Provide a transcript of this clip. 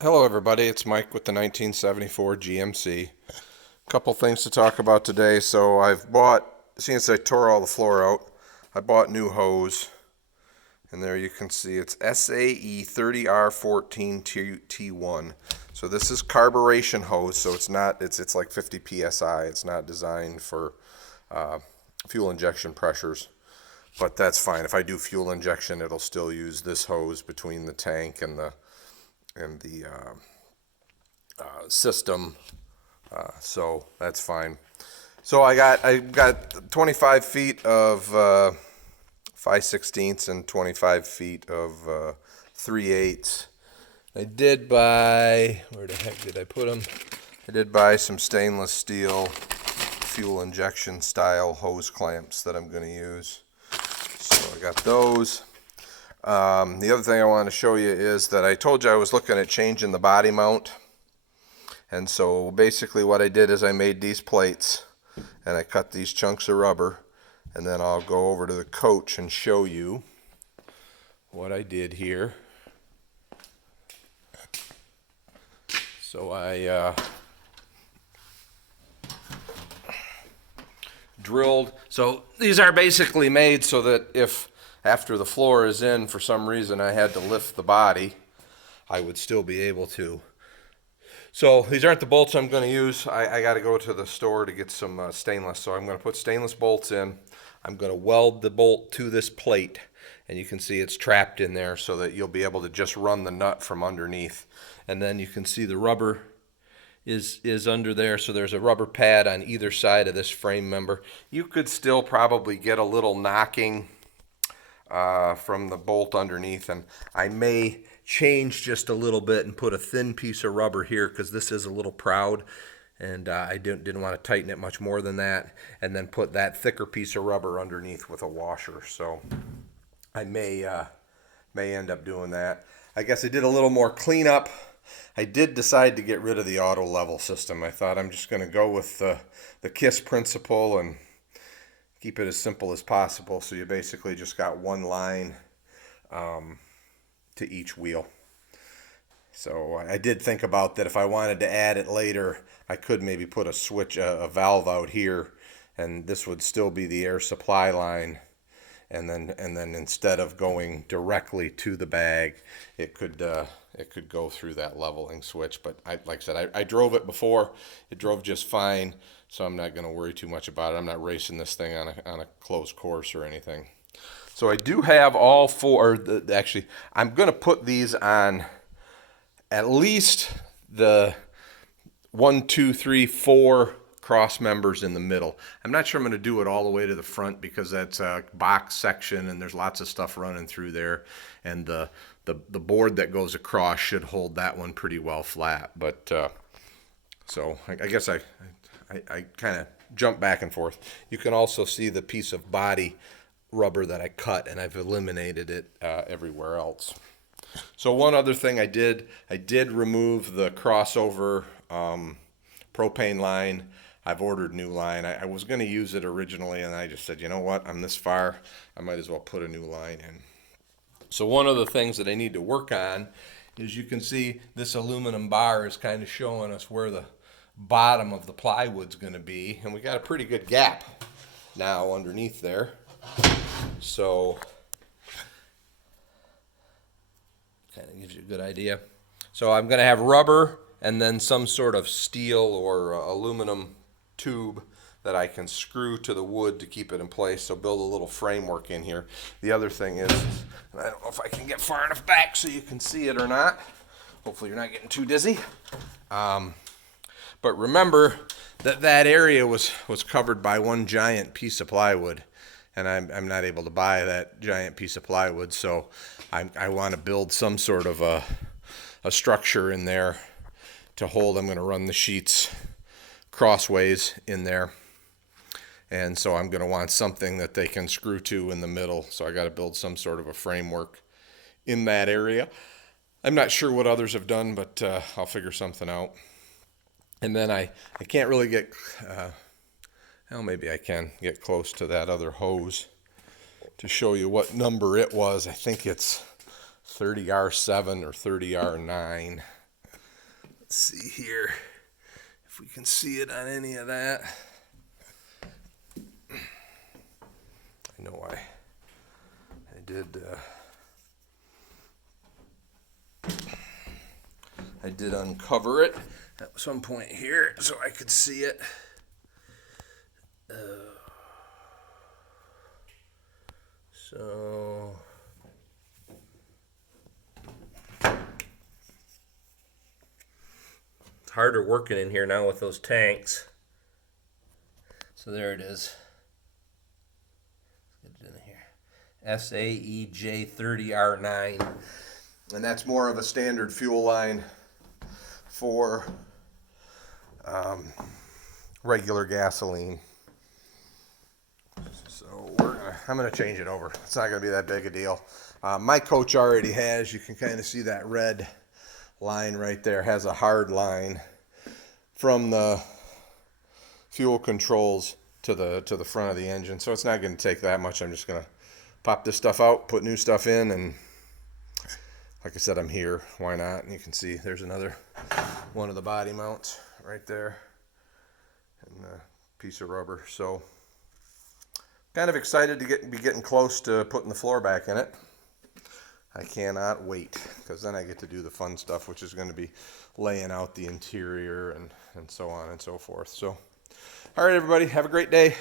Hello everybody, it's Mike with the 1974 GMC. Couple things to talk about today. So I've bought, since I tore all the floor out, I bought new hose. And there you can see it's SAE 30R14T1. So this is carburation hose, so it's like 50 PSI. It's not designed for fuel injection pressures. But that's fine. If I do fuel injection, it'll still use this hose between the tank and the system, so that's fine. So I got 25 feet of 5/16 and 25 feet of 3/8. I did buy, where the heck did I put them? I did buy some stainless steel fuel injection style hose clamps that I'm going to use. So I got those. The other thing I want to show you is that I told you I was looking at changing the body mount. And so basically what I did is I made these plates and I cut these chunks of rubber, and then I'll go over to the coach and show you what I did here. So I drilled. So these are basically made so that if after the floor is in, for some reason I had to lift the body, I would still be able to. So these aren't the bolts I'm going to use. I got to go to the store to get some stainless. So I'm going to put stainless bolts in. I'm going to weld the bolt to this plate, and you can see it's trapped in there so that you'll be able to just run the nut from underneath. And then you can see the rubber is under there, so there's a rubber pad on either side of this frame member. You could still probably get a little knocking from the bolt underneath, and I may change just a little bit and put a thin piece of rubber here because this is a little proud, and I didn't want to tighten it much more than that, and then put that thicker piece of rubber underneath with a washer. So I may end up doing that. I guess I did a little more cleanup. I did decide to get rid of the auto level system. I thought I'm just going to go with the KISS principle and keep it as simple as possible. So you basically just got one line to each wheel. So I did think about that if I wanted to add it later, I could maybe put a switch, a valve out here, and this would still be the air supply line. And then instead of going directly to the bag, it could go through that leveling switch. But like I said, I drove it before. It drove just fine, so I'm not going to worry too much about it. I'm not racing this thing on a closed course or anything. So I do have all four. Actually, I'm going to put these on at least the 1, 2, 3, 4 cross members in the middle. I'm not sure I'm going to do it all the way to the front because that's a box section and there's lots of stuff running through there, and the board that goes across should hold that one pretty well flat. But so I guess I kind of jump back and forth. You can also see the piece of body rubber that I cut, and I've eliminated it everywhere else. So one other thing I did remove the crossover propane line. I've ordered new line. I was going to use it originally, and I just said, you know what, I'm this far, I might as well put a new line in. So one of the things that I need to work on is, you can see this aluminum bar is kind of showing us where the bottom of the plywood's going to be, and we got a pretty good gap now underneath there. So kind of gives you a good idea. So I'm going to have rubber and then some sort of steel or aluminum tube that I can screw to the wood to keep it in place. So build a little framework in here. The other thing is, and I don't know if I can get far enough back so you can see it or not. Hopefully you're not getting too dizzy. But remember that area was covered by one giant piece of plywood, and I'm not able to buy that giant piece of plywood. So I want to build some sort of a structure in there to hold. I'm going to run the sheets crossways in there, and so I'm going to want something that they can screw to in the middle. So I got to build some sort of a framework in that area. I'm not sure what others have done, but I'll figure something out. And then I can't really get, well, maybe I can get close to that other hose to show you what number it was. I think it's 30R7 or 30R9. Let's see here if we can see it on any of that. I know I did uncover it at some point here so I could see it. So it's harder working in here now with those tanks. So there it is. Let's get it in here. SAEJ30R9. And that's more of a standard fuel line for regular gasoline. So I'm gonna change it over. It's not gonna be that big a deal. My coach already has, you can kind of see that red line right there, has a hard line from the fuel controls to the front of the engine. So it's not gonna take that much. I'm just gonna pop this stuff out, put new stuff in, and like I said, I'm here. Why not? And you can see there's another one of the body mounts right there, and a piece of rubber. So kind of excited to be getting close to putting the floor back in it. I cannot wait, because then I get to do the fun stuff, which is going to be laying out the interior and so on and so forth. So, all right, everybody, have a great day.